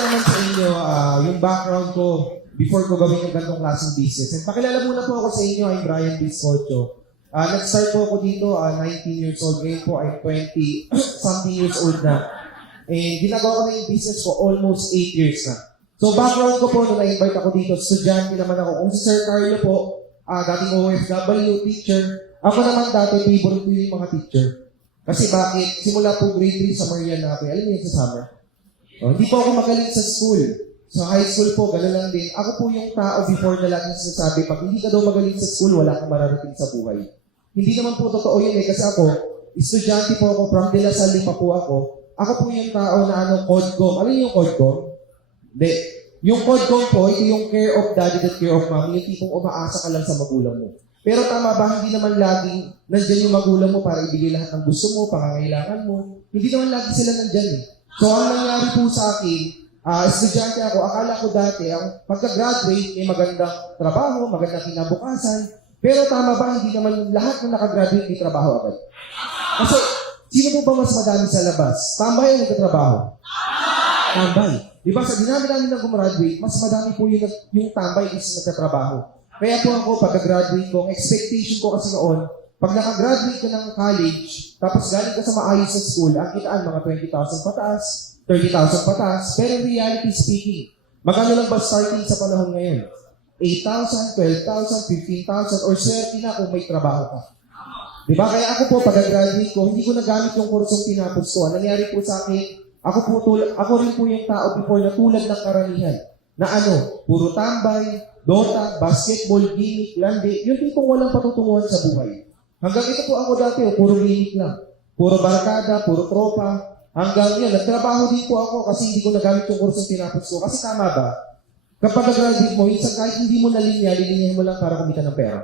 lang naman sa inyo yung background ko before ko gawin yung ganitong klaseng business. And pakilala muna po ako sa inyo, I'm Brian Biscocho. Nag-start po ako dito, 19 years old. Ngayon po, I'm 20-something years old na. And ginagawa ko na yung business ko almost 8 years na. So background ko po, nung na-invite ako dito, estudyante naman ako. Kung si Sir Carlo po, dating OFW, teacher. Ako naman dati, favorite ko yung mga teacher. Kasi bakit? Simula po grade 3 sa Marian na ako. Alam niyo yun sa summer? Hindi po ako magaling sa school. Sa high school po, gano'n lang din. Ako po yung tao before na laging sinasabi, pag hindi ka daw magaling sa school, wala kang mararating sa buhay. Hindi naman po totoo yun kasi ako, estudyante po ako, from De La Salle pa po ako. Ako po yung tao na Codcom. Ano yung Codcom? Hindi. Yung Codcom po, ito yung care of daddy and care of mommy, yung tipong umaasa ka lang sa magulang mo. Pero tama ba, hindi naman laging nandyan yung magulang mo para ibigay lahat ng gusto mo, pangangailangan mo. Hindi naman lagi sila nandyan eh. So, ang nangyari po sa akin, estudyante ako, akala ko dati, ang pagka-graduate, may magandang trabaho, magandang kinabukasan. Pero tama ba, hindi naman lahat na nakagraduate may trabaho agad? Kasi, sino po ba mas madami sa labas? Tambay o nagtatrabaho? Tambay. Diba, sa dinami namin ng gumraduate, mas madami po yung tambay is nagtatrabaho. Kaya po ako, pagka-graduate ko, ang expectation ko kasi noon, pag nakagraduate ka ng college, tapos galing ka sa maayos na school, ang kitaan mga 20,000 pataas, 30,000 pataas, pero in reality speaking, magkano lang ba starting sa panahon ngayon? 8,000, 12,000, 15,000, or 30 na kung may trabaho ka. Diba? Kaya ako po, pagka-graduate ko, hindi ko nagamit yung kursong tinapos ko. Ang nangyari po sa akin, ako rin po yung tao before na tulad ng karamihan. Na puro tambay, Dota, basketball, gimmick, landi, yung tipong walang patutunguhan sa buhay. Hanggang ito po ako dati, puro gimmick lang. Puro barkada, puro tropa. Hanggang yan, nagtrabaho din po ako kasi hindi ko nagamit yung kursong tinapos ko. Kasi tama ba? Kapag nag-graduate mo, kahit hindi mo lilinyahin mo lang para kumita ng pera.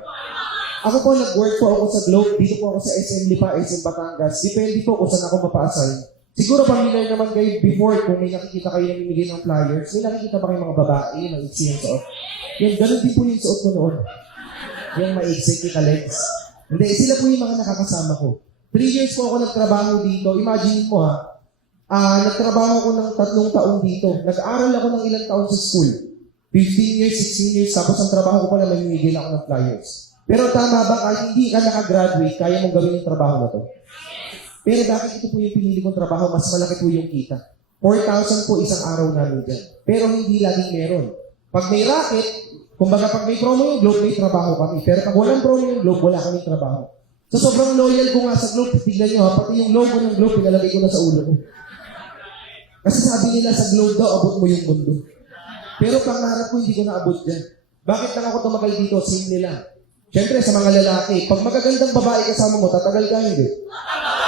Ako po, nag-work po ako sa Globe. Dito po ako sa SM Lipa, SM Batangas. Depende po kung saan ako mapa-assign. Siguro familiar naman kayo before kung may nakikita kayo namimigay ng flyers. May nakikita ba kayo mga babae, ng iksi yung suot? Yan, ganun din po yung suot ko noon. Yung maiksi, kita legs. Hindi, sila po yung mga nakakasama ko. 3 years po ako nagtrabaho dito. Imagine mo nagtrabaho ako ng 3 taon dito. Nag-aaral ako ng ilang taon sa school. 15 years, 16 years, tapos ang trabaho ko pala, mamimigay ako ng flyers. Pero tama ba, kahit hindi ka nakagraduate, kaya mong gawin yung trabaho na to? Pero bakit ito po yung pinili kong trabaho, mas malaki po yung kita. 4,000 po isang araw namin dyan. Pero hindi laging meron. Pag may racket, kumbaga pag may promo yung Globe, may trabaho kami. Pero pag walang promo yung Globe, wala kaming trabaho. So sobrang loyal ko nga sa Globe, tignan nyo pati yung logo ng Globe, pinalagay ko na sa ulo ko. Kasi sabi nila sa Globe daw, abot mo yung mundo. Pero pangarap ko, hindi ko naabot dyan. Bakit lang ako tumagal dito? Simple lang. Siyempre, sa mga lalaki, pag magagandang babae kasama mo, tatagal ka, hindi?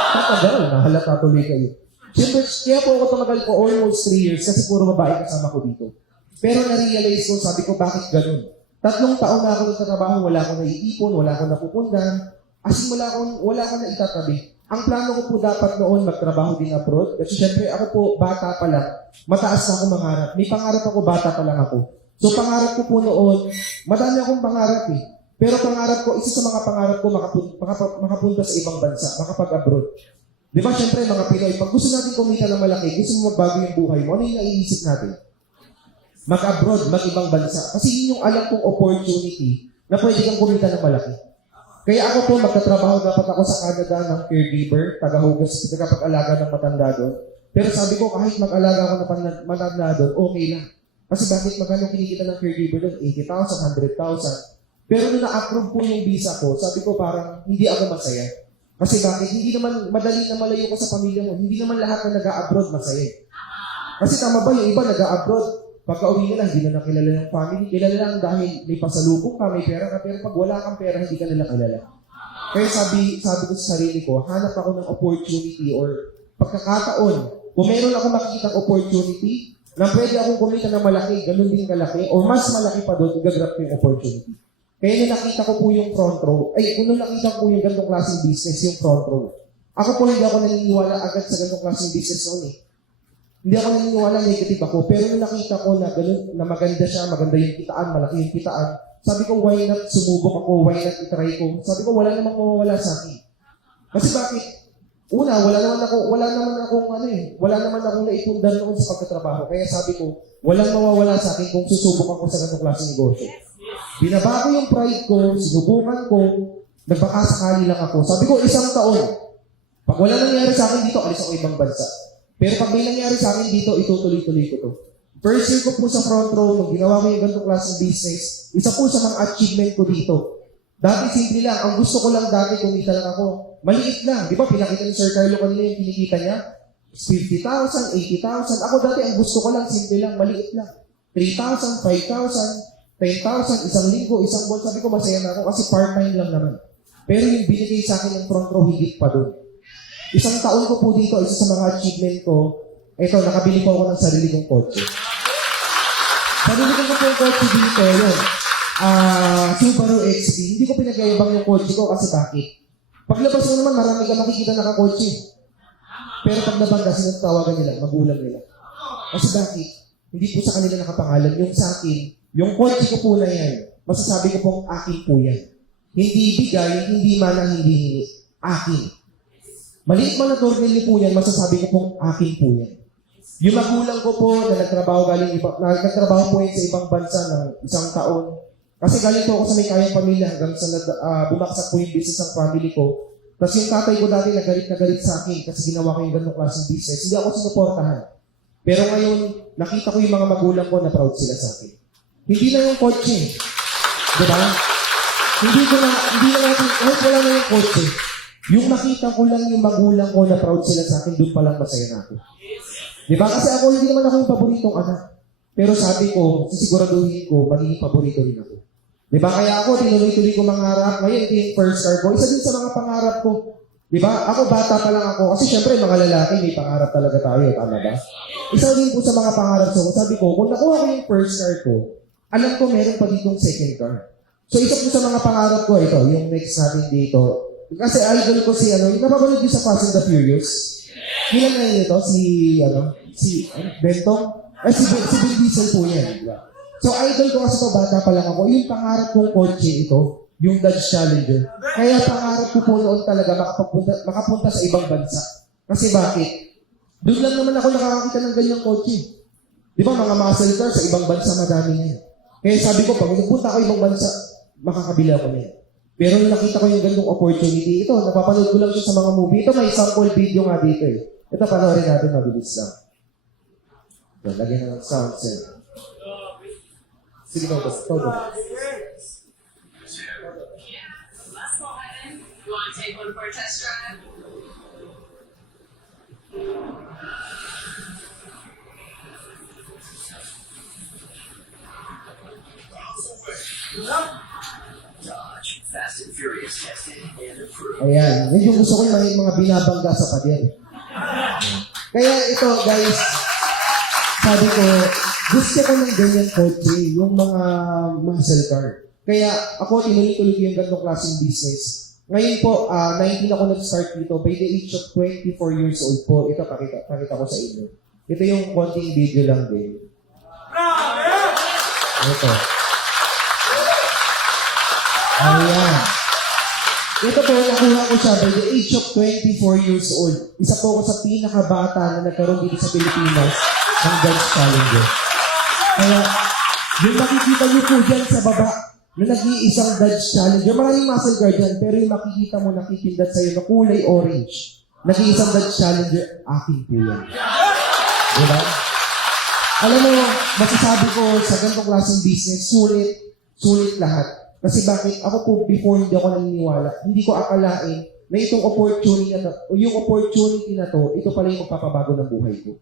Tatagal, nahalata tuloy kayo. Siyempre, kaya po ako tumagal ko almost 3 years kasi puro babae kasama ko dito. Pero na-realize ko, sabi ko, bakit ganun? 3 taon na ako nagtatrabaho, wala akong naiipon, wala akong napupundan, as in wala akong naitatabi. Ang plano ko po dapat noon magtrabaho din abroad. Kasi syempre ako po, bata pa lang, mataas na ako mangarap. May pangarap ako, bata pa lang ako. So pangarap ko po noon, madami akong pangarap eh. Pero pangarap ko, isa sa mga pangarap ko, makapunta sa ibang bansa, makapag-abroad. Di ba syempre mga Pinoy, pag gusto natin kumita ng malaki, gusto mo magbago yung buhay mo, ano yung naiisip natin? Mag-abroad, mag-ibang bansa. Kasi yun yung alam kong opportunity na pwede kang kumita ng malaki. Kaya ako po, magtatrabaho dapat ako sa Canada ng caregiver, tagahugas, tagapag-alaga ng matanda doon. Pero sabi ko, kahit mag-alaga ako ng matanda doon, okay lang. Kasi bakit magkano kinikita ng caregiver doon? 80,000, 100,000. Pero nung na-approve po yung visa ko, sabi ko parang hindi ako masaya. Kasi bakit? Hindi naman madali na malayo ko sa pamilya mo. Hindi naman lahat na nag-a-abroad masaya. Kasi tama ba, yung iba nag-a-abroad, pagka-uwi nila, hindi na nakilala ng family. Kilala lang dahil may pasalubong ka, may pera ka. Pero pag wala kang pera, hindi ka nila kilala. Kaya sabi ko sa sarili ko, hanap ako ng opportunity or pagkakataon. Kung meron ako makikita opportunity, na pwede akong kumita ng malaki, ganun din kalaki, o mas malaki pa doon, igagrab ko yung opportunity. Kaya nung nakita ko po yung front row, kung nakita ko po yung ganitong klaseng business, yung front row. Ako po hindi ako naniniwala agad sa ganitong klaseng business noon eh. Hindi ako naniniwala, negative ako. Pero nung nakita ko na ganun, na maganda siya, maganda yung kitaan, malaki yung kitaan, sabi ko, why not sumubok ako, why not itry ko? Sabi ko, wala namang mawawala sa akin. Kasi bakit? Una, wala naman akong naipundan noon sa pagtatrabaho. Kaya sabi ko, walang mawawala sa akin kung susubok ako sa ganitong klaseng negosyo. Binabago yung pride ko, sinubukan ko, nagbakasakali lang ako. Sabi ko, 1 taon. Pag wala nangyari sa akin dito, alis ako ibang bansa. Pero pag may nangyari sa akin dito, itutuloy-tuloy ko to. First year ko po sa front row, nung ginawa ko yung ganitong klaseng business, isa po sa mga achievement ko dito. Dati simple lang, ang gusto ko lang dati kumita lang ako. Maliit lang, di ba? Pinakita ni Sir Carlo kanina yung kinikita niya. 50,000, 80,000. Ako dati, ang gusto ko lang, simple lang, maliit lang. 3,000, 5,000, 10,000, isang linggo, isang buwan. Sabi ko, masaya na ako kasi part-time lang naman. Pero yung binigay sa akin ng front row, higit pa doon. 1 taon ko po dito, isa sa mga achievement ko, eto, nakabili po ako ng sarili kong kotse. Sarili ko po yung kotse dito, yun. Subaru XP. Hindi ko pinagayabang yung kotse ko kasi bakit? Paglabas mo naman, marami ka makikita nakakotse. Pero pag nabangga, sinong tawagan nila? Magulang nila. Kasi bakit? Hindi po sa kanila nakapangalan. Yung sa akin, yung kotse ko po na yan, masasabi ko pong akin po yan. Hindi bigay, hindi mana, hindi hingi. Akin. Maliit man na tornilyo po yan, masasabi ko pong akin po yan. Yung magulang ko po na nagtrabaho po yan sa ibang bansa ng 1 taon. Kasi galing po ako sa may kayang pamilya hanggang sa bumaksak po yung business ng family ko. Tapos yung tatay ko dati nagalit na galit sa akin kasi ginawa ko yung ganong klaseng business. Hindi ako sinuportahan. Pero ngayon, nakita ko yung mga magulang ko na proud sila sa akin. Hindi na yung kotse. Diba? Hindi na natin, kahit wala na yung kotse. Yung nakita ko lang yung magulang ko na proud sila sa akin, doon pa lang masaya na ako. Diba? Kasi ako, hindi naman ako yung paboritong anak. Pero sabi ko, sisiguraduhin ko, magiging paborito rin ako. Diba? Kaya ako, tinuloy-tuloy ko mangarap. Ngayon, ito yung first car ko. Isa din sa mga pangarap ko. Diba? Ako, bata pa lang ako. Kasi syempre, mga lalaki, may pangarap talaga tayo. Tama ba? Isa din po sa mga pangarap ko. Sabi ko, kung nakuha ko yung first car ko, alam ko meron pa ditong second car. So, isa po sa mga pangarap ko, ito, yung next natin dito. Kasi idol ko si, yung napapanood din sa Fast and the Furious. Ilan na yun ito? Si Bentong? Si Vin Diesel po yan. Diba? So, idol ko kasi ito, bata pa lang ako. Yung pangarap kong kotse ito, yung Dodge Challenger. Kaya pangarap ko po noon talaga makapunta sa ibang bansa. Kasi bakit? Doon lang naman ako nakakakita ng ganyang kotse. Di ba, mga muscle car sa ibang bansa madami yan. Kaya sabi ko, pag nagpunta ako ibang bansa, makakabili ako niyan. Pero nung nakita ko yung gandong opportunity, ito, napapanood ko lang siya sa mga movie. Ito, may sample video nga dito eh. Ito, panoorin natin, mabilis lang. Ito, lagyan na ng sound set. Sige na, basta. Todo. You want to take one for a test drive? Dodge, Fast and Furious tested and approved. Ayan. Medyo gusto ko yung mga binabangga sa pader. Kaya ito, guys, sabi ko, gusto ko ng ganyan kotse, yung mga muscle car. Kaya ako, tinuloy-tuloy ko yung ganitong klaseng business. Ngayon po, 19 ako nag-start dito. By the age of 24 years old po, ito, pakita ko sa inyo. Ito yung konting video lang din. Ito. Ayan. Ito po, nakuha ko siya by the age of 24 years old. Isa po ako sa pinakabata na nagkaroon dito sa Pilipinas ng Dodge Challenger. Kaya, yung makikita niyo po dyan sa baba, na nag-iisang Dodge Challenger. Maraming muscle car dyan, pero yung makikita mo nakitindat sa'yo na kulay orange. Nag-iisang Dodge Challenger, akin po yan. Diba? Alam mo, masasabi ko sa ganitong klaseng business, sulit lahat. Kasi bakit? Ako po, before hindi ako naniniwala, hindi ko akalain na itong opportunity na to, yung opportunity na to, ito pala yung magpapabago ng buhay ko.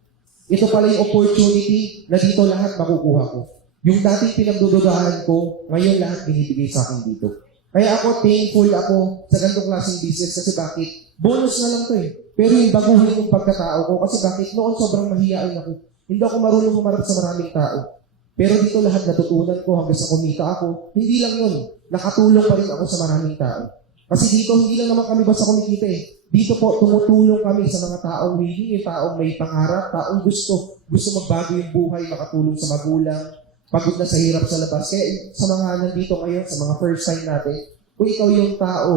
Ito pala yung opportunity na dito lahat makukuha ko. Yung dating pinagdududahan ko, ngayon lahat binibigay sa akin dito. Kaya ako, thankful ako sa ganitong klaseng business kasi bakit? Bonus na lang to eh. Pero yung baguhin yung pagkatao ko kasi bakit? Noon sobrang mahihain ako. Hindi ako marunong humarap sa maraming tao. Pero dito lahat natutunan ko hanggang sa kumita ako. Hindi lang yun. Nakatulong pa rin ako sa maraming tao. Kasi dito, hindi lang naman kami basta kumikita eh. Dito po, tumutulong kami sa mga taong willing, yung taong may pangarap, taong gusto magbago yung buhay, makatulong sa magulang, pagod na sa hirap sa labas. Kaya sa mga nandito ngayon, sa mga first time natin, kung ikaw yung tao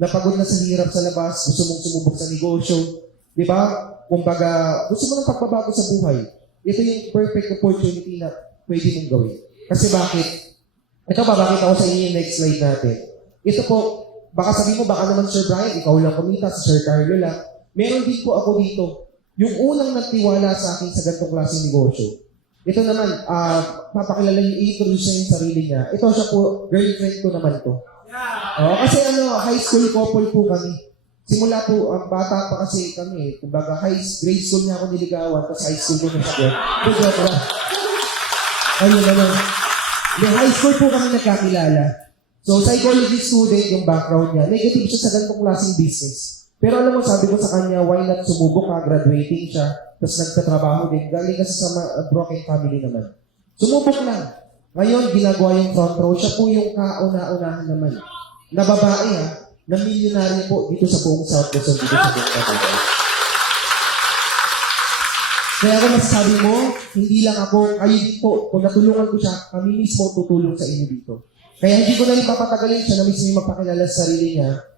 napagod na sa hirap sa labas, gusto mong sumubok sa negosyo, di ba? Kumbaga, gusto mo ng pagbabago sa buhay. Ito yung perfect opportunity na pwede mong gawin. Kasi bakit? Ito, babakita ko sa inyo yung next slide natin. Ito po, baka sabihin mo, baka naman Sir Brian, ikaw lang kumita, si Sir Carlo lang. Meron din po ako dito. Yung unang nagtiwala sa akin sa ganitong klaseng negosyo. Ito naman, papakilala niyo, i-introduce niya yung sarili niya. Ito siya po, girlfriend ko naman to. Kasi high school couple po kami. Simula po, bata pa kasi kami. Kumbaga, grade school niya ako niligawan, tapos high school ko na siya. Ayun naman. High school po kami nagkakilala. So, psychology student yung background niya. Negative siya sa ganitong klaseng business. Pero alam mo, sabi ko sa kanya, why not sumubok ka, graduating siya, tapos nagtatrabaho din. Galing kasi sa broken family naman. Sumubok lang. Ngayon, ginagawa yung front row. Siya po yung kauna-unahan naman. Na babae na milyonaryo po dito sa buong South Luzon, dito sa buong Cavite. Kaya ako masasabi mo, hindi lang ako, kayo din po, kung natulungan ko siya, kami mismo tutulong sa inyo dito. Kaya hindi ko na rin papatagalin siya na mismo yung magpakilala sa sarili niya.